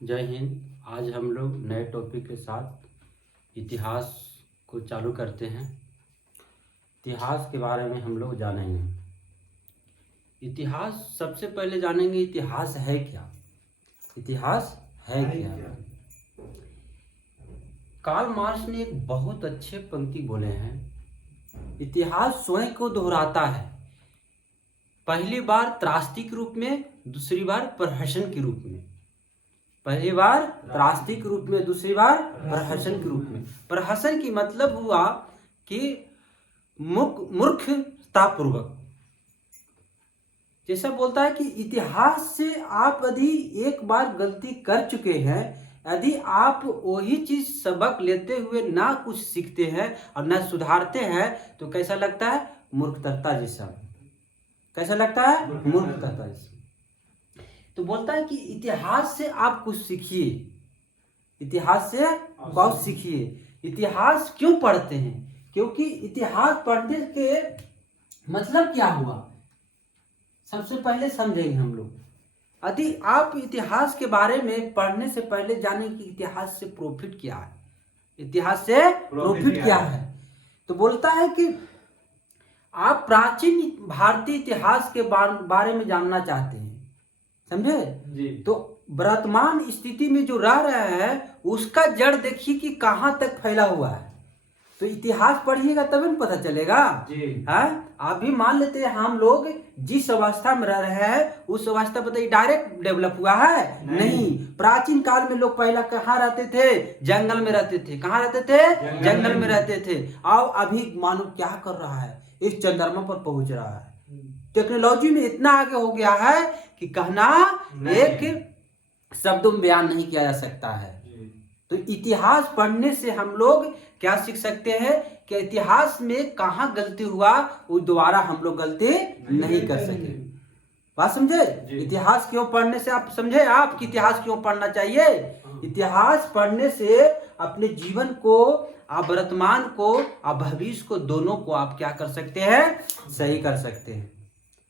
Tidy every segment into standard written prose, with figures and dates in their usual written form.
जय हिंद। आज हम लोग नए टॉपिक के साथ इतिहास को चालू करते हैं। इतिहास के बारे में हम लोग जानेंगे। इतिहास सबसे पहले जानेंगे, इतिहास है क्या। इतिहास है क्या। कार्ल मार्क्स ने एक बहुत अच्छे पंक्ति बोले हैं, इतिहास स्वयं को दोहराता है, पहली बार त्रासदी के रूप में, दूसरी बार प्रहसन के रूप में। पहली बार त्रासदी के रूप में, दूसरी बार प्रहसन के रूप में। प्रहसन की मतलब हुआ कि मूर्खतापूर्वक। जैसा बोलता है कि इतिहास से आप यदि एक बार गलती कर चुके हैं, यदि आप वही चीज सबक लेते हुए ना कुछ सीखते हैं और ना सुधारते हैं, तो कैसा लगता है? मूर्खता जैसा। कैसा लगता है? मूर्खता जैसा। तो बोलता है कि इतिहास से आप कुछ सीखिए। इतिहास से बहुत सीखिए। इतिहास क्यों पढ़ते हैं? क्योंकि इतिहास पढ़ने के मतलब क्या हुआ, सबसे पहले समझेंगे हम लोग। यदि आप इतिहास के बारे में पढ़ने से पहले जाने कि इतिहास से प्रॉफिट क्या है, इतिहास से प्रॉफिट क्या है, तो बोलता है कि आप प्राचीन भारतीय इतिहास के बारे में जानना चाहते हैं, समझे जी। तो वर्तमान स्थिति में जो रह रहा है उसका जड़ देखिए कि कहां तक फैला हुआ है। तो इतिहास पढ़िएगा तभी न पता चलेगा जी। है आप भी मान लेते हैं हम लोग जिस अवस्था में रह रहे हैं उस अवस्था बताइए डायरेक्ट डेवलप हुआ है नहीं। प्राचीन काल में लोग पहला कहाँ रहते थे? जंगल में रहते थे। कहाँ रहते थे? जंगल में रहते थे। और अभी मानो क्या कर रहा है, इस चंद्रमा पर पहुंच रहा है। टेक्नोलॉजी में इतना आगे हो गया है कि कहना एक शब्दों में बयान नहीं किया जा सकता है। तो इतिहास पढ़ने से हम लोग क्या सीख सकते हैं कि इतिहास में कहां गलती हुआ वो दोबारा हम लोग गलती नहीं कर सके। बात समझे? इतिहास क्यों पढ़ने से आप समझे आप कि इतिहास क्यों पढ़ना चाहिए। इतिहास पढ़ने से अपने जीवन को, आप वर्तमान को, आप भविष्य को, दोनों को आप क्या कर सकते हैं? सही कर सकते हैं।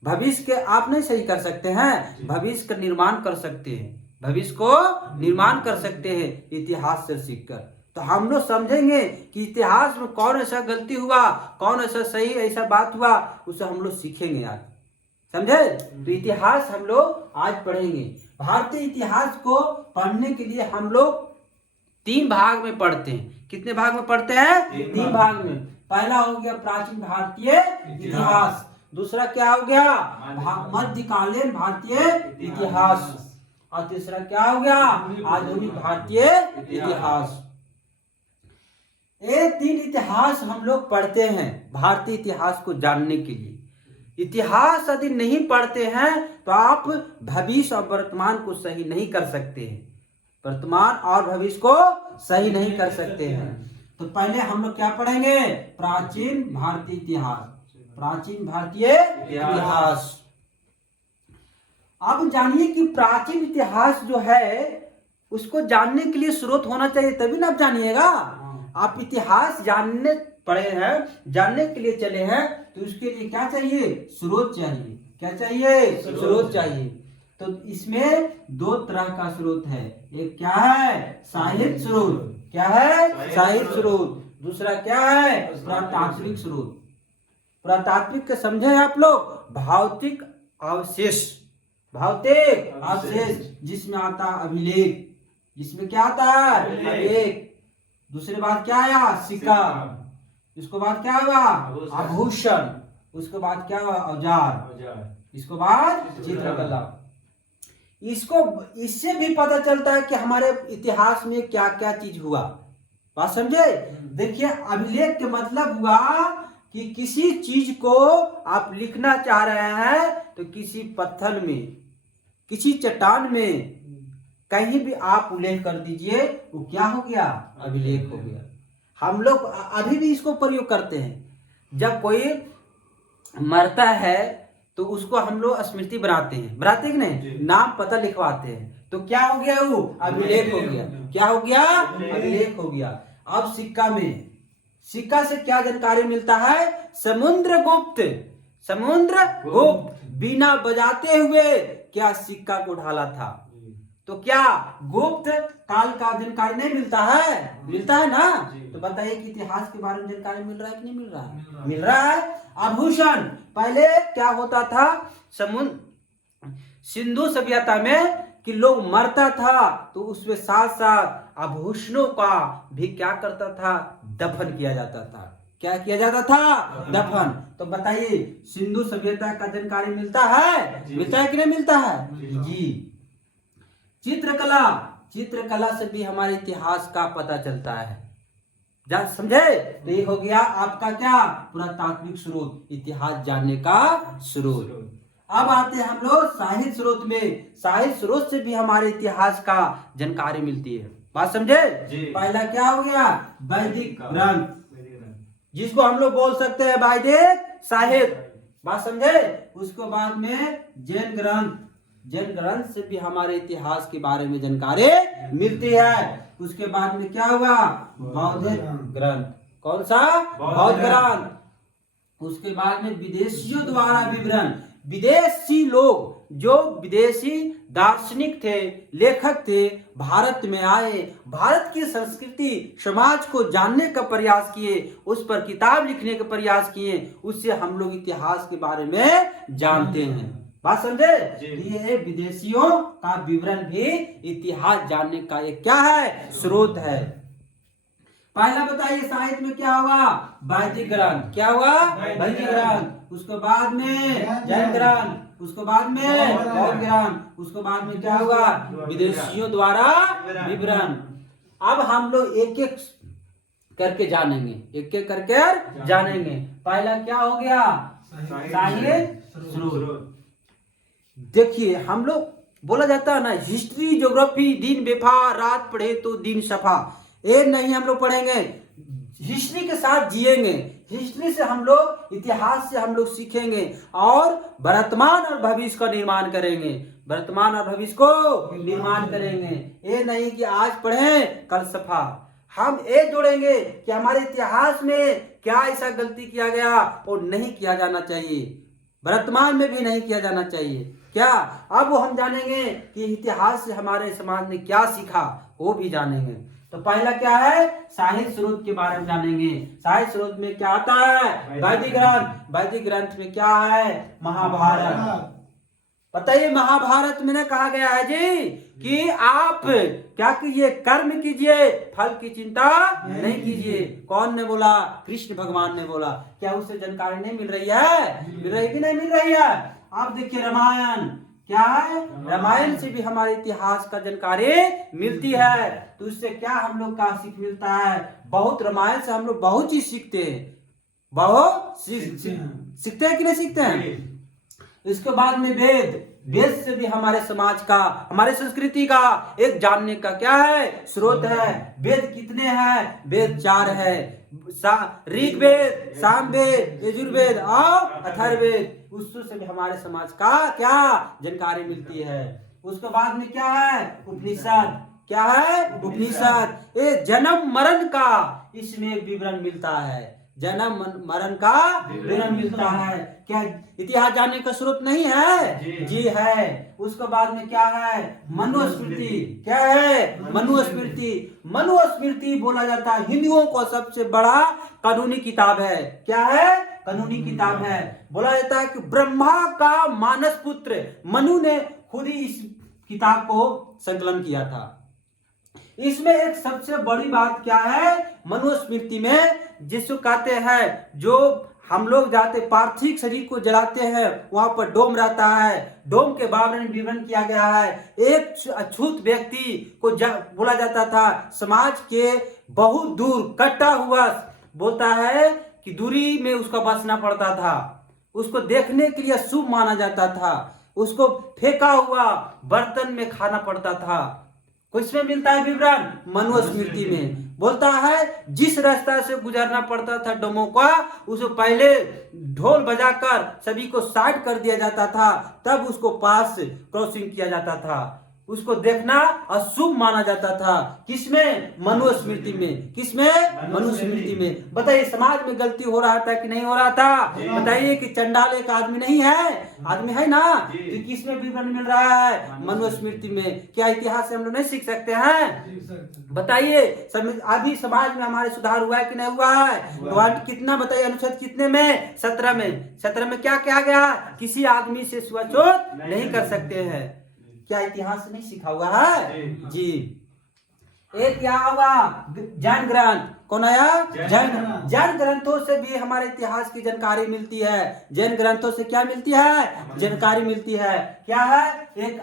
भविष्य के आप नहीं सही कर सकते हैं, भविष्य का निर्माण कर सकते हैं, भविष्य को निर्माण कर सकते हैं इतिहास से सीखकर। तो हम लोग समझेंगे कि इतिहास में कौन ऐसा गलती हुआ, कौन ऐसा सही ऐसा बात हुआ, उसे हम लोग सीखेंगे आज, समझे। तो इतिहास हम लोग आज पढ़ेंगे। भारतीय इतिहास को पढ़ने के लिए हम लोग 3 भाग में पढ़ते हैं। कितने भाग में पढ़ते हैं? 3 भाग में। पहला हो गया प्राचीन भारतीय इतिहास, दूसरा क्या हो गया? मध्यकालीन भारतीय इतिहास, और तीसरा क्या हो गया? आधुनिक भारतीय इतिहास। ये 3 इतिहास हम लोग पढ़ते हैं भारतीय इतिहास को जानने के लिए। इतिहास यदि नहीं पढ़ते हैं तो आप भविष्य और वर्तमान को सही नहीं कर सकते हैं, वर्तमान और भविष्य को सही नहीं कर सकते हैं। तो पहले हम लोग क्या पढ़ेंगे? प्राचीन भारतीय इतिहास। प्राचीन भारतीय इतिहास। अब जानिए कि प्राचीन इतिहास जो है उसको जानने के लिए स्रोत होना चाहिए, तभी ना आप जानिएगा। आप इतिहास जानने पड़े हैं, जानने के लिए चले हैं, तो उसके लिए क्या चाहिए? स्रोत चाहिए। क्या चाहिए? स्रोत चाहिए। तो इसमें 2 तरह का स्रोत है। एक क्या है? साहित्य स्रोत। क्या है? साहित्य स्रोत। दूसरा क्या है? पुरातात्विक स्रोत। पुरातात्विक के समझे आप लोग? भौतिक अवशेष। भौतिक अवशेष जिसमें आता अभिलेख। जिसमें क्या आता है? अभिलेख। दूसरी बात क्या आया? सिक्का। इसके बाद क्या हुआ? आभूषण। उसके बाद क्या हुआ? औजार। इसके बाद चित्रकला। इससे भी पता चलता है कि हमारे इतिहास में क्या क्या चीज हुआ। बात समझे? देखिए, अभिलेख के मतलब हुआ कि किसी चीज को आप लिखना चाह रहे हैं तो किसी पत्थर में, किसी चट्टान में कहीं भी आप उल्लेख कर दीजिए, वो क्या हो गया? अभिलेख हो गया। हम लोग अभी भी इसको प्रयोग करते हैं। जब कोई मरता है तो उसको हम लोग स्मृति बनाते हैं, बनाते कि नहीं? नाम पता लिखवाते हैं, तो क्या हो गया? वो अभिलेख हो गया। क्या हो गया? अभिलेख हो गया। अब सिक्का में, सिक्का से क्या जानकारी मिलता है? समुद्रगुप्त बिना बजाते हुए क्या सिक्का को ढाला था। तो क्या गुप्त काल का जानकारी नहीं मिलता है? मिलता है ना। तो बताइए कि इतिहास के बारे में जानकारी मिल रहा है कि नहीं मिल रहा है? मिल रहा है। आभूषण, पहले क्या होता था समुद्र सिंधु सभ्यता में कि लोग मरता था तो उसमें साथ साथ आभूषणों का भी क्या करता था, दफन किया जाता था। क्या किया जाता था? दफन। तो बताइए सिंधु सभ्यता का जानकारी मिलता है? मिलता है कि नहीं मिलता है जी। चित्रकला, चित्रकला से भी हमारे इतिहास का पता चलता है। जा समझे? तो ये हो गया आपका क्या, पुरातात्विक स्रोत, इतिहास जानने का स्रोत। अब आते हैं हम लोग साहित्य स्रोत में। साहित्य स्रोत से भी हमारे इतिहास का जानकारी मिलती है। बात समझे? पहला क्या हो गया, वैदिक ग्रंथ, जिसको हम लोग बोल सकते हैं वैदिक साहित्य। बात समझे? उसके बाद में जैन ग्रंथ, जैन ग्रंथ से भी हमारे इतिहास के बारे में जानकारी मिलती है। उसके बाद में क्या हुआ, बौद्ध ग्रंथ। कौन सा? बौद्ध ग्रंथ। उसके बाद में विदेशियों द्वारा विवरण, विदेशी लोग जो विदेशी दार्शनिक थे, लेखक थे, भारत में आए, भारत की संस्कृति समाज को जानने का प्रयास किए, उस पर किताब लिखने का प्रयास किए, उससे हम लोग इतिहास के बारे में जानते हैं। बात समझे? ये विदेशियों का विवरण भी इतिहास जानने का एक क्या है, स्रोत है। पहला बताइए साहित्य में क्या हुआ, वैदिक ग्रंथ। क्या हुआ? वैदिक ग्रंथ। उसके बाद में जैन ग्रंथ, उसके बाद में बौद्ध ग्रंथ, उसके बाद में क्या हुआ, विदेशियों द्वारा विवरण। अब हम लोग एक एक करके जानेंगे, एक एक करके जानेंगे। पहला क्या हो गया, साहित्य स्रोत। देखिए हम लोग बोला जाता है ना, हिस्ट्री ज्योग्राफी दिन बेफा, रात पढ़े तो दिन सफा। ये नहीं हम लोग पढ़ेंगे, हिस्ट्री के साथ जिएंगे। हिस्ट्री से हम लोग, इतिहास से हम लोग सीखेंगे और वर्तमान और भविष्य का निर्माण करेंगे। वर्तमान और भविष्य को निर्माण करेंगे। ये नहीं कि आज पढ़ें कल सफा। हम ये जोड़ेंगे कि हमारे इतिहास में क्या ऐसा गलती किया गया और नहीं किया जाना चाहिए, वर्तमान में भी नहीं किया जाना चाहिए। क्या अब वो हम जानेंगे कि इतिहास से हमारे समाज ने क्या सीखा, वो भी जानेंगे। तो पहला क्या है, साहित्य स्रोत के बारे में जानेंगे। साहित्य स्रोत में क्या आता है, वैदिक ग्रंथ। वैदिक ग्रंथ में क्या है, महाभारत। बताइए महाभारत में ना कहा गया है जी कि आप क्या कीजिए, कर्म कीजिए, फल की चिंता नहीं कीजिए। कौन ने बोला, कृष्ण भगवान ने बोला। क्या उससे जानकारी नहीं मिल रही है? मिल रही कि नहीं मिल रही है? आप देखिए रामायण, क्या है, रामायण से भी हमारे इतिहास का जानकारी मिलती है। तो उससे क्या हम लोग का सीख मिलता है, बहुत रामायण से हम लोग बहुत चीज सीखते हैं, बहुत सीखते हैं कि नहीं सीखते हैं। इसके बाद में वेद, वेद से भी हमारे समाज का, हमारे संस्कृति का एक जानने का क्या है, स्रोत है। वेद कितने हैं, वेद 4 है, ऋग्वेद, सामवेद, यजुर्वेद और अथर्ववेद। उससे भी हमारे समाज का क्या जानकारी मिलती है। उसके बाद में क्या है, उपनिषद। क्या है, उपनिषद। ये जन्म मरण का इसमें विवरण मिलता है, जन्म मरण का विवरण मिलता है। क्या इतिहास जानने का स्रोत नहीं है? जी है। उसके बाद में क्या है, मनुस्मृति। क्या है, मनुस्मृति। मनुस्मृति बोला जाता है हिंदुओं को सबसे बड़ा कानूनी किताब है। क्या है, कानूनी किताब है। बोला जाता है कि ब्रह्मा का मानस पुत्र मनु ने खुद ही इस किताब को संकलन किया था। इसमें एक सबसे बड़ी बात क्या है, मनुस्मृति में जिसको कहते हैं, जो हम लोग जाते पार्थिव शरीर को जलाते हैं, वहां पर डोम रहता है। डोम के बारे में विवरण किया गया है। एक अछूत व्यक्ति को बोला जाता था, समाज के बहुत दूर कटा हुआ, बोलता है कि दूरी में उसका बसना पड़ता था। उसको देखने के लिए शुभ माना जाता था। उसको फेंका हुआ बर्तन में खाना पड़ता था। किसमें मिलता है विवरण, मनुस्मृति में। बोलता है जिस रास्ता से गुजरना पड़ता था डोमों का, उसे पहले ढोल बजाकर सभी को साइड कर दिया जाता था, तब उसको पास क्रॉसिंग किया जाता था। उसको देखना अशुभ माना जाता था। किसमें? मनुस्मृति में। किसमें? मनुस्मृति में। बताइए समाज में गलती हो रहा था कि नहीं हो रहा था? बताइए कि चंडाल एक आदमी नहीं है, आदमी है ना? तो किसमें विवरण मिल रहा है? मनुस्मृति में। क्या इतिहास से हम लोग नहीं सीख सकते हैं? बताइए अभी समाज में हमारे सुधार हुआ है कि नहीं हुआ है? तो कितना बताइए, अनुच्छेद कितने में? 17 में। 17 में क्या कहा गया? किसी आदमी से छुआछूत नहीं कर सकते हैं। क्या इतिहास नहीं सीखा हुआ है? जी। एक क्या होगा? जैन ग्रंथ। कौन आया? जैन ग्रंथों से भी हमारे इतिहास की जानकारी मिलती है। जैन ग्रंथों से क्या मिलती है? जानकारी मिलती है। क्या है? एक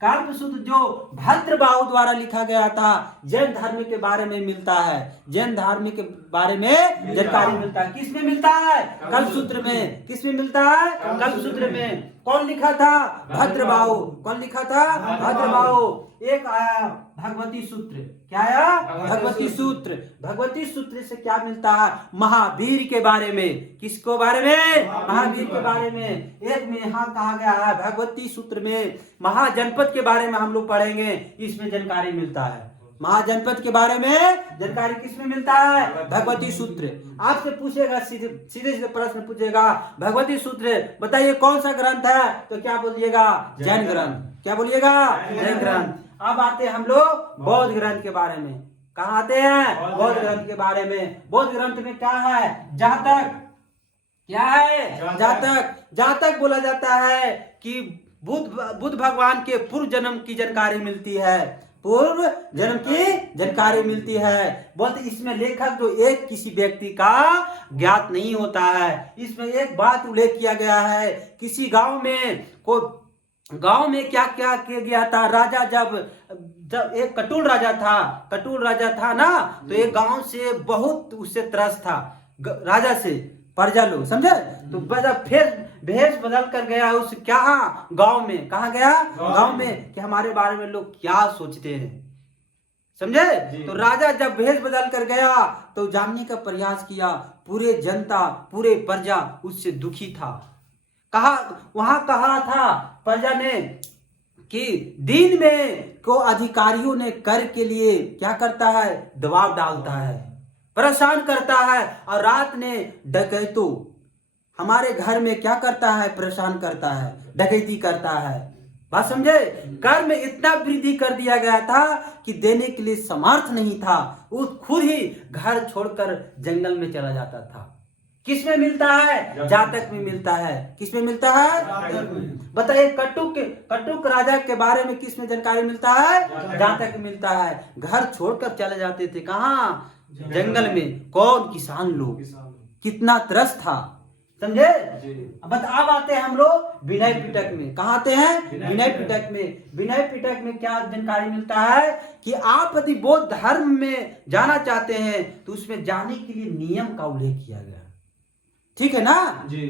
कल्पसूत्र जो भद्रबाहु द्वारा लिखा गया था, जैन धर्म के बारे में मिलता है। जैन धर्म के बारे में जानकारी मिलता है। किसमें मिलता है? कल्पसूत्र में। किसमें मिलता है? कल्पसूत्र में। कौन लिखा था? भद्रबाहु। कौन लिखा था? भद्रबाहु। एक आया भगवती सूत्र। क्या आया? भगवती सूत्र। भगवती सूत्र से क्या मिलता है? महावीर के बारे में। किसको बारे में? महावीर के बारे में। एक में यहाँ कहा गया है भगवती सूत्र में महाजनपद के बारे में हम लोग पढ़ेंगे, इसमें जानकारी मिलता है। महाजनपद के बारे में जानकारी किसमें मिलता है? भगवती सूत्र। आपसे पूछेगा सीधे सीधे प्रश्न पूछेगा, भगवती सूत्र बताइए कौन सा ग्रंथ है? तो क्या बोलिएगा? जैन ग्रंथ। क्या बोलिएगा? जैन ग्रंथ। अब आते हैं हम लोग बौद्ध ग्रंथ के बारे में। कहाँ आते हैं? बौद्ध ग्रंथ के बारे में। बौद्ध ग्रंथ में क्या है? जातक। क्या है? जातक बोला जाता है कि बुद्ध भगवान के पूर्व जन्म की जानकारी मिलती है। पूर्व जन्म की जानकारी मिलती है। बोलते इसमें लेखक जो एक किसी व्यक्ति का ज्ञात नहीं होता है। इसमें एक बात उल्लेख किया गया है, किसी गांव में क्या क्या किया गया था? राजा जब एक कटुल राजा था ना, तो एक गांव से बहुत उससे त्रस्त था, राजा से प्रजा लोग, समझे? तो फिर भेष बदल कर गया उस गांव में। कहा गया? गांव में कि हमारे बारे में लोग क्या सोचते हैं, समझे? तो राजा जब भेष बदल कर गया तो जानने का प्रयास किया। पूरे जनता, पूरे प्रजा उससे दुखी था। वहां कहा था प्रजा ने कि दिन में को अधिकारियों ने कर के लिए क्या करता है? दबाव डालता है, परेशान करता है। और रात ने डकैतों हमारे घर में क्या करता है? परेशान करता है, डकैती करता है। बात समझे? कर में इतना वृद्धि कर दिया गया था कि देने के लिए समर्थ नहीं था। वो खुद ही घर छोड़कर जंगल में चला जाता था। किसमें मिलता है? जातक में मिलता है। किसमें मिलता है? बताइए कटुक राजा के बारे में किसमें जानकारी मिलता है? जातक में मिलता है। घर छोड़कर चले जाते थे। कहाँ? जंगल में। कौन? किसान लोग। कितना त्रस्त था, समझे? अब आते हैं हम लोग विनय पिटक में। कहाँ आते हैं? विनय पिटक में। विनय पिटक में क्या जानकारी मिलता है कि आप यदि बौद्ध धर्म में जाना चाहते हैं तो उसमें जाने के लिए नियम का उल्लेख किया गया। ठीक है ना जी?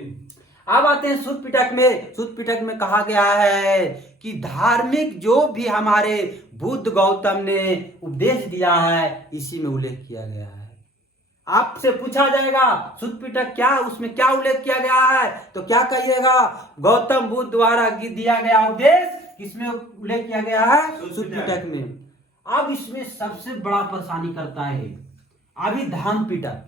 अब आते हैं सूत पिटक में। सूत पिटक में कहा गया है कि धार्मिक जो भी हमारे बुद्ध गौतम ने उपदेश दिया है, इसी में उल्लेख किया गया है। आपसे पूछा जाएगा सूत पिटक क्या, उसमें क्या उल्लेख किया गया है? तो क्या कहिएगा? गौतम बुद्ध द्वारा दिया गया उपदेश किसमें उल्लेख किया गया है? सूत पिटक में। अब इसमें सबसे बड़ा परेशानी करता है अभिधान पिटक।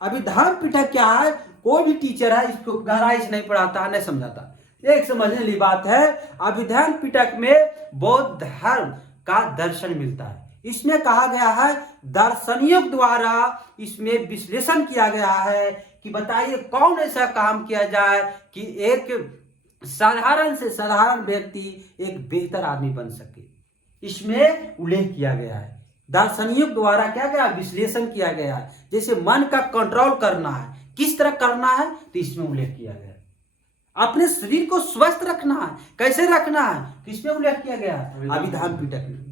अभिधान पिटक क्या है? कोई भी टीचर है इसको गहराई से नहीं पढ़ाता, नहीं समझाता। एक समझने वाली बात है, अभिधान पिटक में बौद्ध धर्म का दर्शन मिलता है। इसमें कहा गया है, दार्शनिकों द्वारा इसमें विश्लेषण किया गया है कि बताइए कौन ऐसा काम किया जाए कि एक साधारण से साधारण व्यक्ति एक बेहतर आदमी बन सके। इसमें उल्लेख किया गया है। दार्शनिकों द्वारा क्या गया? विश्लेषण किया गया है। जैसे मन का कंट्रोल करना है, किस तरह करना है, तो इसमें उल्लेख किया गया है। अपने शरीर को स्वस्थ रखना है, कैसे रखना है, किसमें उल्लेख किया गया? अभिधान पिटक में।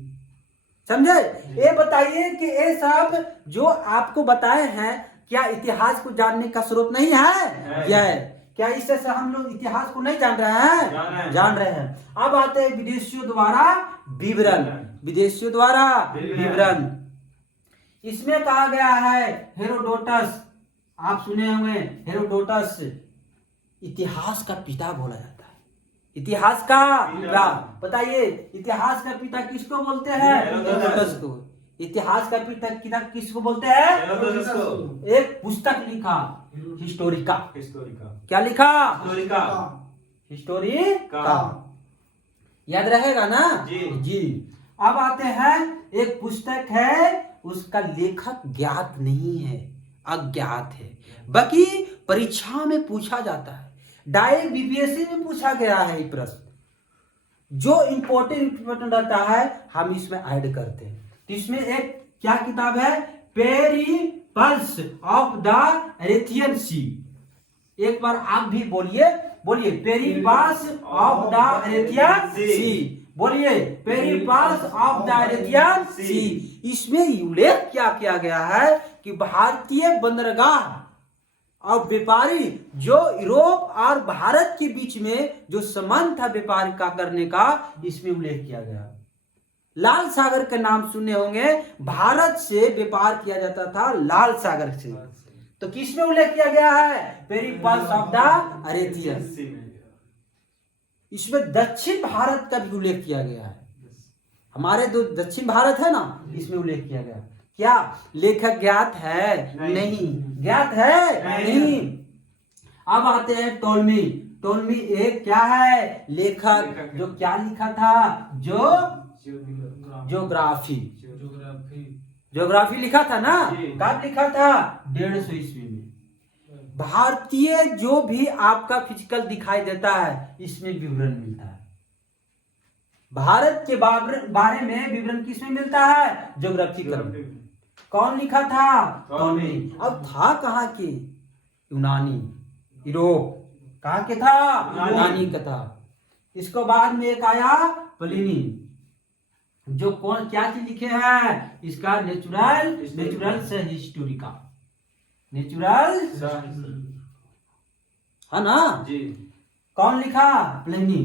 समझे? ये बताइए कि ये सब जो आपको बताए हैं, क्या इतिहास को जानने का स्रोत नहीं है? यह क्या इससे हम लोग इतिहास को नहीं जान रहे हैं? जान रहे हैं। अब आते हैं विदेशियों द्वारा विवरण। विदेशियों द्वारा विवरण। इसमें कहा गया है हेरोडोटस, आप सुने हुए हेरोडोटस इतिहास का पिता बोला जाता है। इतिहास का पिता। बताइए इतिहास का पिता किसको बोलते हैं? हेरोडोटस को। इतिहास का पिता किसको बोलते हैं? हेरोडोटस को। एक पुस्तक लिखा हिस्टोरिका। क्या लिखा? हिस्टोरिका। याद रहेगा ना जी। अब आते हैं, एक पुस्तक है उसका लेखक ज्ञात नहीं है, अज्ञात है, बाकी परीक्षा में पूछा जाता है, डायरेक्ट बीपीएससी में पूछा गया है ये प्रश्न। जो इंपॉर्टेंट रहता है हम इसमें ऐड करते हैं। तो इसमें एक क्या किताब है? पेरिपल्स ऑफ द एरेथियन सी। एक बार आप भी बोलिए पेरिपल्स ऑफ द एरेथियन सी। बोलिए पेरिपल्स ऑफ द एरेथियन सी। इसमें उल्लेख क्या किया गया है कि भारतीय बंदरगाह और व्यापारी जो यूरोप और भारत के बीच में जो संबंध था व्यापार का करने का, इसमें उल्लेख किया गया। लाल सागर का नाम सुने होंगे, भारत से व्यापार किया जाता था लाल सागर से। तो किस में उल्लेख किया गया है? Periplus of the Erythraean. इसमें दक्षिण भारत का भी उल्लेख किया गया है। हमारे जो दक्षिण भारत है ना, इसमें उल्लेख किया गया। क्या लेखक ज्ञात है? नहीं। ज्ञात है? नहीं। अब आते हैं टोलमी। टोलमी एक क्या है? लेखक, जो क्या लिखा था? जो ज्योग्राफी लिखा था ना। कब लिखा था? 150 ईस्वी में। भारतीय जो भी आपका फिजिकल दिखाई देता है इसमें विवरण मिलता है। भारत के बारे में विवरण किसमें मिलता है? ज्योग्राफिकल। कौन लिखा था? टोलमी। अब था कहाँ के? यूनानी, यूरोप। कहाँ के था? यूनानी का था। इसको बाद में एक आया प्लिनी, जो कौन क्या चीज लिखे हैं? इसका नेचुरल से हिस्टोरिका। नेचुरल है ना जी। कौन लिखा? प्लिनी।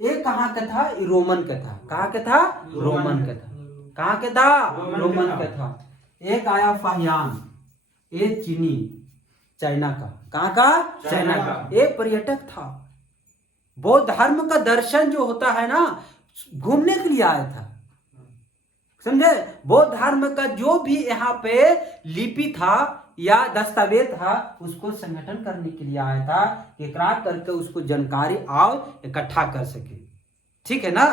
एक कहाँ का था? रोमन का था। कहाँ का था? रोमन का था। कहाँ का था? रोमन का था। एक आया फाहियान, एक चीनी, चाइना का। कहाँ का? चाइना का। एक पर्यटक था। बौद्ध धर्म का दर्शन जो होता है ना, घूमने के लिए आया था, समझे? बौद्ध धर्म का जो भी यहाँ पे लिपि था या दस्तावेज था, उसको संगठन करने के लिए आया था, एकरा करके उसको जानकारी और इकट्ठा कर सके। ठीक है ना?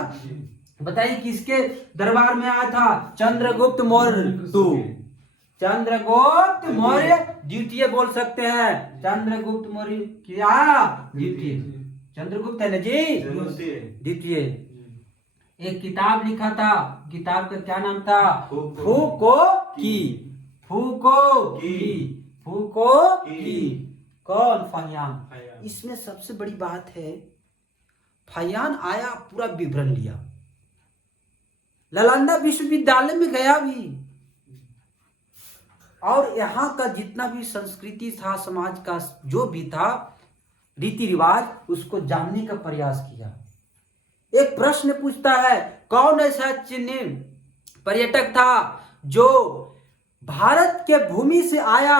बताइए किसके दरबार में आया था? चंद्रगुप्त मौर्य। चंद्रगुप्त मौर्य द्वितीय बोल सकते हैं। चंद्रगुप्त मौर्य क्या? द्वितीय। चंद्रगुप्त है ना जी, द्वितीय। एक किताब लिखा था, किताब का क्या नाम था? फूको की। कौन? फाहियान। इसमें सबसे बड़ी बात है, फाहियान आया, पूरा विवरण लिया, नालंदा विश्वविद्यालय में गया भी, और यहाँ का जितना भी संस्कृति था, समाज का जो भी था रीति रिवाज, उसको जानने का प्रयास किया। एक प्रश्न पूछता है, कौन ऐसा चीनी पर्यटक था जो भारत के भूमि से आया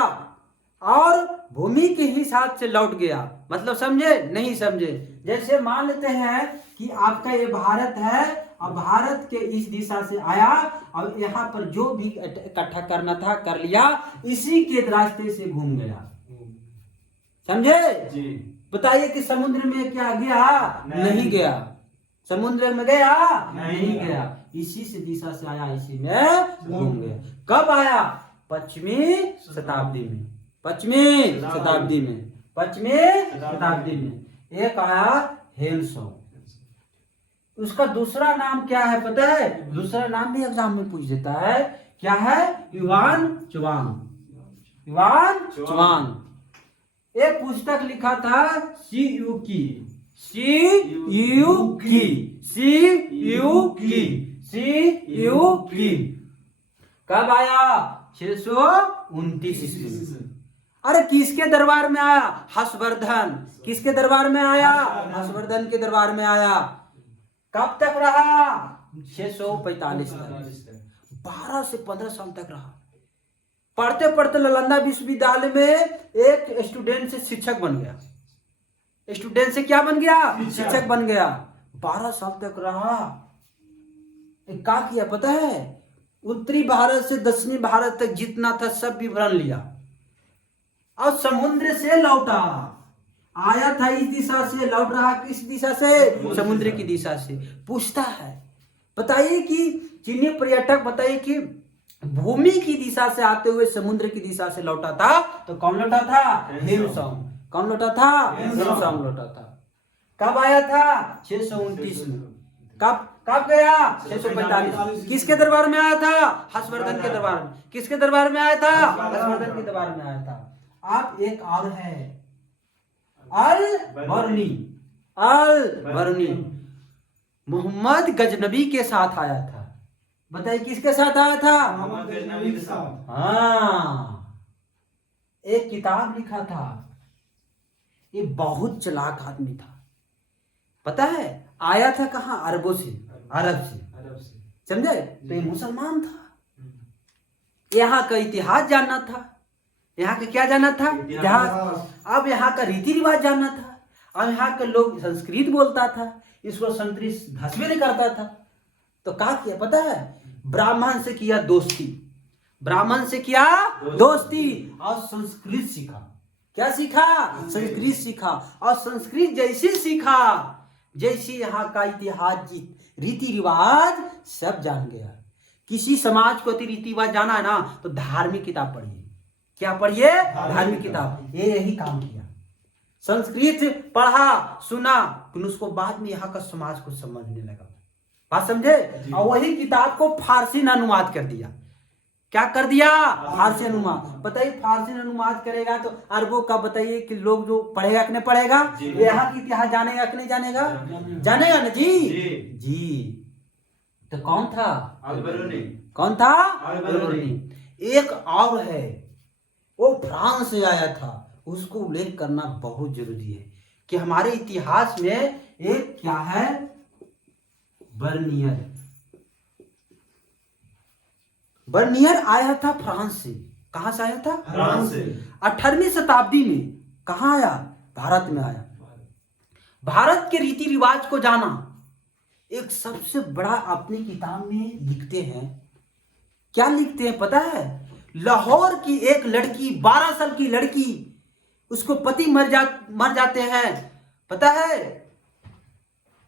और भूमि के हिसाब से लौट गया? मतलब समझे? नहीं समझे? जैसे मान लेते हैं कि आपका ये भारत है और भारत के इस दिशा से आया और यहाँ पर जो भी इकट्ठा करना था कर लिया, इसी के रास्ते से घूम गया। समझे जी? बताइए कि समुद्र में क्या गया? नहीं गया। समुद्र में गया? नहीं गया। इसी से दिशा से आया, इसी में घूम गया। कब आया? पश्चिमी शताब्दी में। पश्चिमी शताब्दी में एक आया हेनसो। उसका दूसरा नाम क्या है पता है? दूसरा नाम भी एग्जाम में पूछ देता है। क्या है? Yuan Chwang. एक पुस्तक लिखा था सीयूकी। कब आया? 629 ईस्वी में। अरे किसके दरबार में आया? हर्षवर्धन। किसके दरबार में आया? हर्षवर्धन के दरबार में आया। कब तक रहा? 645 तक। 12 से 15 साल तक रहा। पढ़ते पढ़ते नालंदा विश्वविद्यालय में एक स्टूडेंट से शिक्षक बन गया। स्टूडेंट से क्या बन गया? शिक्षक बन गया। 12 साल तक रहा। क्या किया पता है? उत्तरी भारत से दक्षिणी भारत तक जितना था सब विवरण लिया और समुद्र से लौटा। आया था इस दिशा से, लौट रहा किस दिशा से? समुद्र की दिशा से। पूछता है, बताइए कि चीनी पर्यटक बताइए कि भूमि की दिशा से आते हुए समुद्र की दिशा से लौटा था तो कौन लौटा था? हेमसांग। कौन लौटा था? हेमसांग लौटा था। कब आया था? 629 में। कब गया? 645। किसके दरबार में आया था? हर्षवर्धन के दरबार में। किसके दरबार में आया था? हर्षवर्धन के दरबार में आया था। आप एक और है अल-बरूनी। अल-बरूनी मोहम्मद गजनबी के साथ आया था। बताइए किसके साथ आया था? मोहम्मद गजनबी के साथ। हाँ, एक किताब लिखा था। ये बहुत चालाक आदमी था। पता है आया था कहाँ? अरबों से, अरब से। समझे? तो ये मुसलमान था। यहाँ का इतिहास जानना था। यहाँ का क्या जानना था? इतिहास। अब यहाँ का रीति रिवाज जानना था। अब यहाँ के लोग संस्कृत बोलता था, इसको संस्कृत धसबे नहीं करता था। तो क्या किया पता है? ब्राह्मण से किया दोस्ती। ब्राह्मण से किया दोस्ती और संस्कृत सीखा। क्या सीखा? संस्कृत सीखा। और संस्कृत जैसे सीखा जैसे यहाँ का इतिहास रीति रिवाज सब जान गया। किसी समाज को रीति रिवाज जाना है ना तो धार्मिक किताब पढ़िए। क्या पढ़िए? धार्मिक किताब। ये यही काम किया। संस्कृत पढ़ा सुना फिर उसको बाद में यहाँ का समाज को समझने लगा। बात समझे? और वही किताब को फारसी में अनुवाद कर दिया। क्या कर दिया? फारसी अनुवाद। बताइए फारसी अनुवाद करेगा तो अरबों का बताइए कि लोग जो पढ़ेगा कि नहीं पढ़ेगा? यहाँ की इतिहास जानेगा कि नहीं जानेगा? जानेगा ना जी। जी तो कौन था? अल-बरूनी। कौन था? अल-बरूनी। एक और है, वो फ्रांस से आया था। उसको उल्लेख करना बहुत जरूरी है कि हमारे इतिहास में एक क्या है? बर्नियर। बर्नियर आया था फ्रांस से। कहां से आया था? फ्रांस से। 18वीं शताब्दी में कहां आया? भारत में आया। भारत के रीति रिवाज को जाना। एक सबसे बड़ा अपनी किताब में लिखते हैं। क्या लिखते हैं पता है? लाहौर की एक लड़की, 12 साल की लड़की, उसको पति मर जाते हैं। पता है?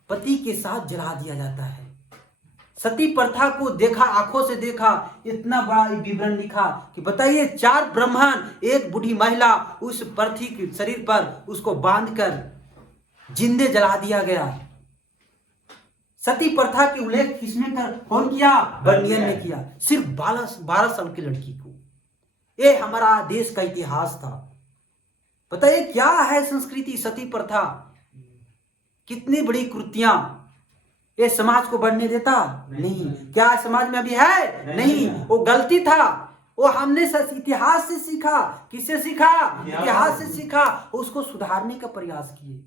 पति के साथ जला दिया जाता है। सती प्रथा को देखा, आंखों से देखा। इतना बड़ा विवरण लिखा कि बताइए 4 ब्राह्मण, एक बूढ़ी महिला, उस पृथ्वी के शरीर पर उसको बांधकर जिंदे जला दिया गया। सती प्रथा के उल्लेख किसने कौन किया? बर्नियर ने किया। सिर्फ 12 साल की लड़की को। ये हमारा देश का इतिहास था। बताइए क्या है संस्कृति? सती प्रथा कितनी बड़ी कृतियां। ये समाज को बढ़ने देता नहीं। क्या समाज में अभी है? नहीं। वो गलती था। वो हमने इतिहास से सीखा। किससे सीखा? इतिहास से सीखा। उसको सुधारने का प्रयास किए।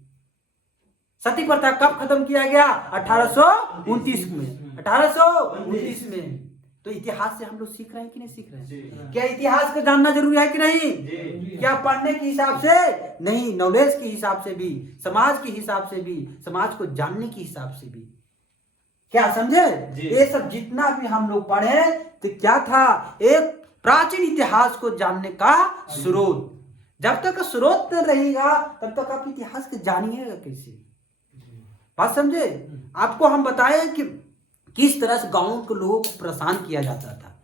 सती प्रथा कब खत्म किया गया? 1829 में। 1829 में। तो इतिहास से हम लोग सीख रहे हैं कि नहीं सीख रहे हैं? क्या इतिहास को जानना जरूरी है कि नहीं? क्या पढ़ने के हिसाब से नहीं, नॉलेज के हिसाब से भी, समाज के हिसाब से भी, समाज को जानने के हिसाब से भी। क्या समझे? ये सब जितना भी हम लोग पढ़े तो क्या था? एक प्राचीन इतिहास को जानने का स्रोत। जब तक स्रोत न रहेगा तब तक आप इतिहास को जानिएगा कैसे? बात समझे? आपको हम बताए कि किस तरह से गांव के लोगों को परेशान किया जाता था।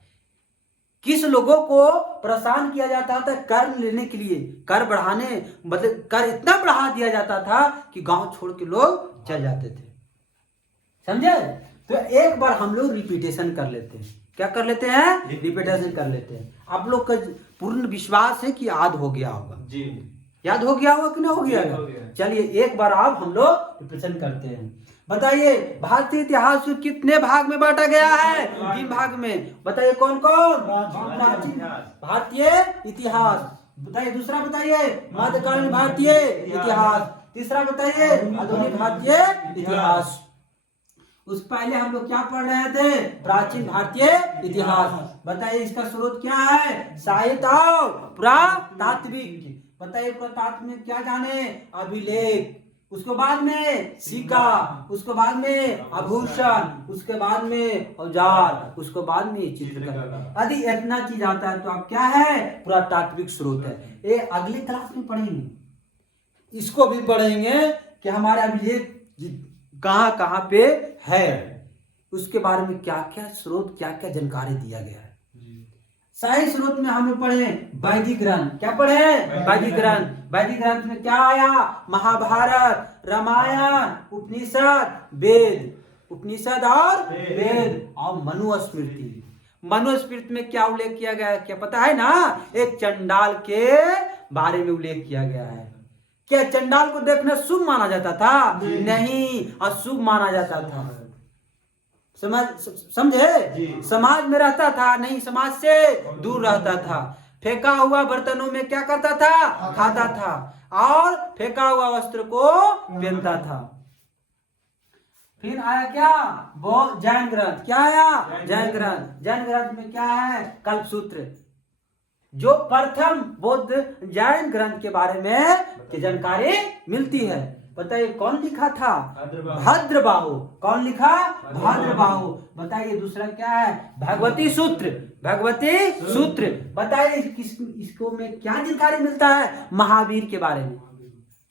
किस लोगों को परेशान किया जाता था कर लेने के लिए। कर बढ़ाने मतलब कर इतना बढ़ा दिया जाता था कि गांव छोड़ के लोग चल जाते थे। समझे? तो एक बार हम लोग रिपीटेशन कर लेते हैं। क्या कर लेते हैं? रिपीटेशन कर लेते हैं। आप लोग का पूर्ण विश्वास है कि याद हो गया होगा जी। याद हो गया होगा कि नहीं हो गया? चलिए एक बार आप हम लोग रिपीटेशन करते हैं। बताइए भारतीय इतिहास को कितने भाग में बांटा गया है? 3 भाग में। बताइए कौन कौन? प्राचीन भारतीय इतिहास। बताइए दूसरा, बताइए मध्यकालीन भारतीय इतिहास। तीसरा बताइए आधुनिक भारतीय इतिहास। उस पहले हम लोग क्या पढ़ रहे थे? प्राचीन भारतीय इतिहास। बताइए इसका स्रोत क्या है? साहित्य और पुरातात्विक। बताइए पुरातात्व में क्या जाने? अभिलेख, उसके बाद में सिक्का, उसके बाद में आभूषण, उसके बाद में औजार, उसके बाद में चित्रकला। यदि इतना चीज आता है तो आप क्या है? पुरातात्विक स्रोत है। ये अगली क्लास में पढ़ेंगे, इसको भी पढ़ेंगे कि हमारे अभिलेख कहाँ कहाँ पे है, उसके बारे में क्या क्या स्रोत, क्या क्या जानकारी दिया गया है। शाही स्रोत में हमने पढ़े वैदिक ग्रंथ। क्या पढ़े? वैदिक ग्रंथ। वैदिक ग्रंथ में क्या आया? महाभारत, रामायण, उपनिषद, वेद, उपनिषद और वेद और मनुस्मृति। मनुस्मृति में क्या उल्लेख किया गया है? क्या पता है ना? एक चंडाल के बारे में उल्लेख किया गया है। क्या चंडाल को देखना शुभ माना जाता था? नहीं, अशुभ माना जाता था। समझे? समाज में रहता था नहीं, समाज से दूर रहता था। फेंका हुआ बर्तनों में क्या करता था? खाता था, और फेंका हुआ वस्त्र को पहनता था। फिर आया क्या? वो जैन ग्रंथ। क्या आया? जैन ग्रंथ। जैन ग्रंथ में क्या है? कल्पसूत्र, जो प्रथम बौद्ध जैन ग्रंथ के बारे में की जानकारी मिलती है। बताइए कौन लिखा था? भद्रबाहु। कौन लिखा? भद्रबाहु। बताइए दूसरा क्या है? भगवती सूत्र। भगवती सूत्र। बताइए इसको में क्या जानकारी मिलता है? महावीर के बारे में।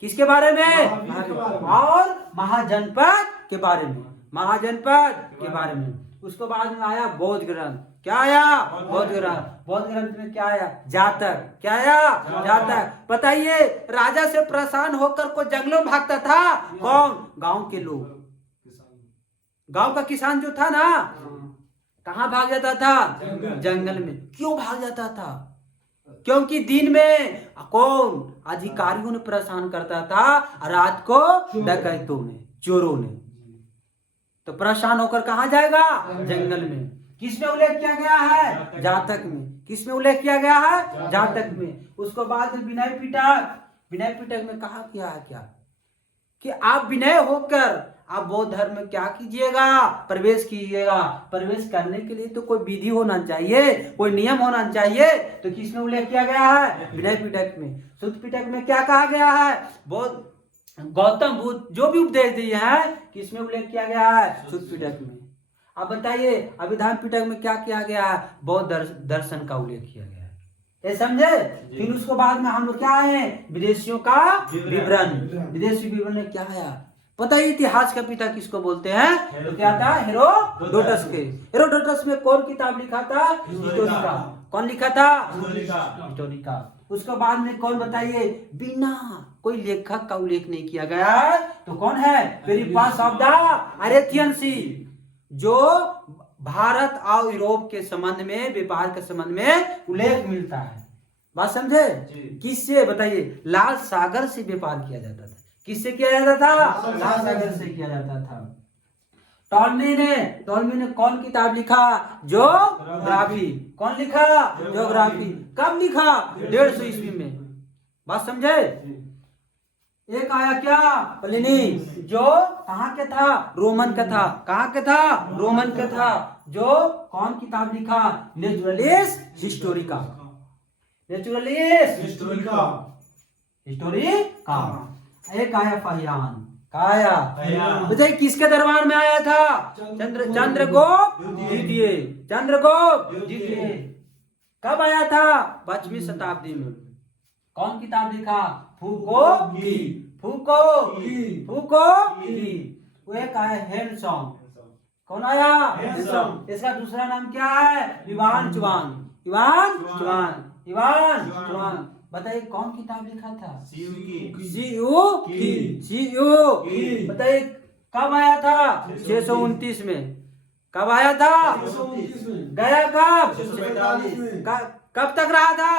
किसके बारे में? महावीर। और महाजनपद के बारे में। महाजनपद के बारे में। उसके बाद में आया बौद्ध ग्रंथ। क्या आया? बौद्ध ग्रंथ। बौद्ध ग्रंथ में क्या आया? जातक। क्या आया? जातक। बताइए राजा से परेशान होकर को जंगलों में भागता था कौन? गांव के लोग। गांव का किसान जो था ना, कहाँ भाग जाता था? जंगल में। क्यों भाग जाता था? क्योंकि दिन में कौन? अधिकारियों ने परेशान करता था, रात को डकैतों ने, चोरों ने। तो परेशान होकर कहाँ जाएगा? जंगल में। किसमें उल्लेख किया गया है? जातक में। किसमें उल्लेख किया गया है? जातक में। उसके बाद विनय पिटक। विनय पिटक में कहा किया है क्या? कि आप विनय होकर आप बौद्ध धर्म में क्या कीजिएगा? प्रवेश कीजिएगा। प्रवेश करने के लिए तो कोई विधि होना चाहिए, कोई नियम होना चाहिए। तो किसमें उल्लेख किया गया है? विनय पिटक में। सुत्त पिटक में क्या कहा गया है? बौद्ध गौतम बुद्ध जो भी उपदेश दिए हैं, किसमें उल्लेख किया गया है? सुत्त पिटक में। अब बताइए अभिधान पिटक में क्या किया गया है? बौद्ध दर्शन का उल्लेख किया गया है। ये समझे? फिर उसके बाद में हम लोग क्या आए? विदेशियों का विवरण। विदेशी विवरण में क्या आया? पता है इतिहास का पिता किसको बोलते हैं? तो क्या था? हेरोडोटस के। हेरोडोटस में कौन किताब लिखा था? हिस्टोरिका। कौन लिखा था? हिस्टोरिका। उसके बाद में कौन? बताइए बिना कोई लेखक का उल्लेख नहीं किया गया है, तो कौन है? पेरिप्लस ऑफ द अरेथियन सी, जो भारत और यूरोप के संबंध में, व्यापार के संबंध में उल्लेख मिलता है। बात समझे? किससे? बताइए लाल सागर से व्यापार किया जाता था। किससे किया जाता था? लाल सागर से किया जाता था। टॉलमी ने कौन किताब लिखा? ज्योग्राफी। कौन लिखा? ज्योग्राफी। कब लिखा? 150 ईस्वी में। बात समझे? एक आया क्या? प्लिनी, जो कहाँ के था? रोमन का था। कहाँ के था? रोमन का था। जो कौन किताब लिखा? Naturalis Historica. Naturalis Historica. एक आया फहियान। कहा आया? बताइए किसके दरबार में आया था? चंद्रगुप्त द्वितीय। चंद्रगुप्त द्वितीय। कब आया था? 5वीं शताब्दी में। कौन किताब लिखा? फूको की। वो एक आया हेनसॉन्ग। कौन आया? हेनसॉन्ग। इसका दूसरा नाम क्या है? Ivan Chwang. बताइए कौन किताब लिखा था? सीयू की। बताइए कब आया था? 629 में। कब आया था? गया कब? कब तक रहा था?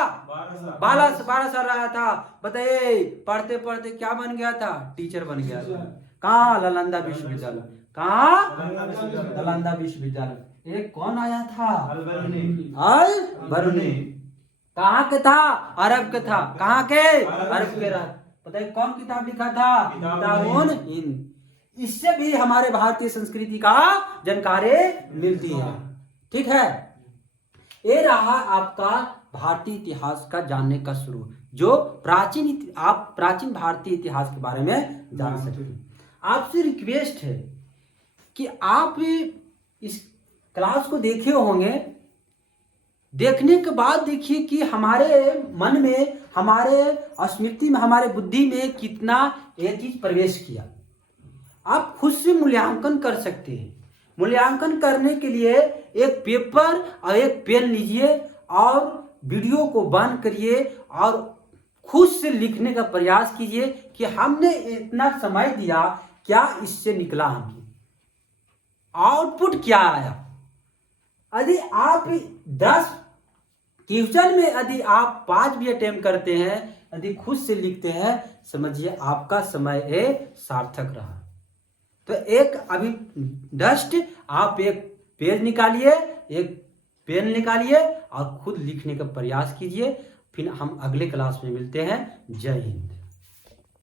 12 साल रहा था। बताइए पढ़ते पढ़ते क्या बन गया था? टीचर बन गया था। कहाँ? नालंदा विश्वविद्यालय। कहाँ? नालंदा विश्वविद्यालय। एक कौन आया था? अल बरूनी। कहाँ के था? अरब के था। कहाँ के? अरब के रहा। बताइए कौन किताब लिखा था? किताबुन हिंद। इससे भी हमारे भारतीय संस्कृति का जानकारी मिलती है। ठीक है, ये रहा आपका भारतीय इतिहास का जानने का शुरू, जो आप प्राचीन भारतीय इतिहास के बारे में जान सकते हैं। आपसे रिक्वेस्ट है कि आप इस क्लास को देखे होंगे, देखने के बाद देखिए कि हमारे मन में, हमारे स्मृति में, हमारे बुद्धि में कितना ये चीज प्रवेश किया। आप खुद से मूल्यांकन कर सकते हैं। मूल्यांकन करने के लिए एक पेपर और एक पेन लीजिए और वीडियो को बंद करिए और खुद से लिखने का प्रयास कीजिए कि हमने इतना समय दिया, क्या इससे निकला, हमें आउटपुट क्या आया। यदि आप 10 क्वेश्चन में यदि आप 5 भी अटेम्प्ट करते हैं, यदि खुद से लिखते हैं, समझिए आपका समय सार्थक रहा। तो एक अभी जस्ट आप एक पेज निकालिए, एक पेन निकालिए और खुद लिखने का प्रयास कीजिए। फिर हम अगले क्लास में मिलते हैं। जय हिंद।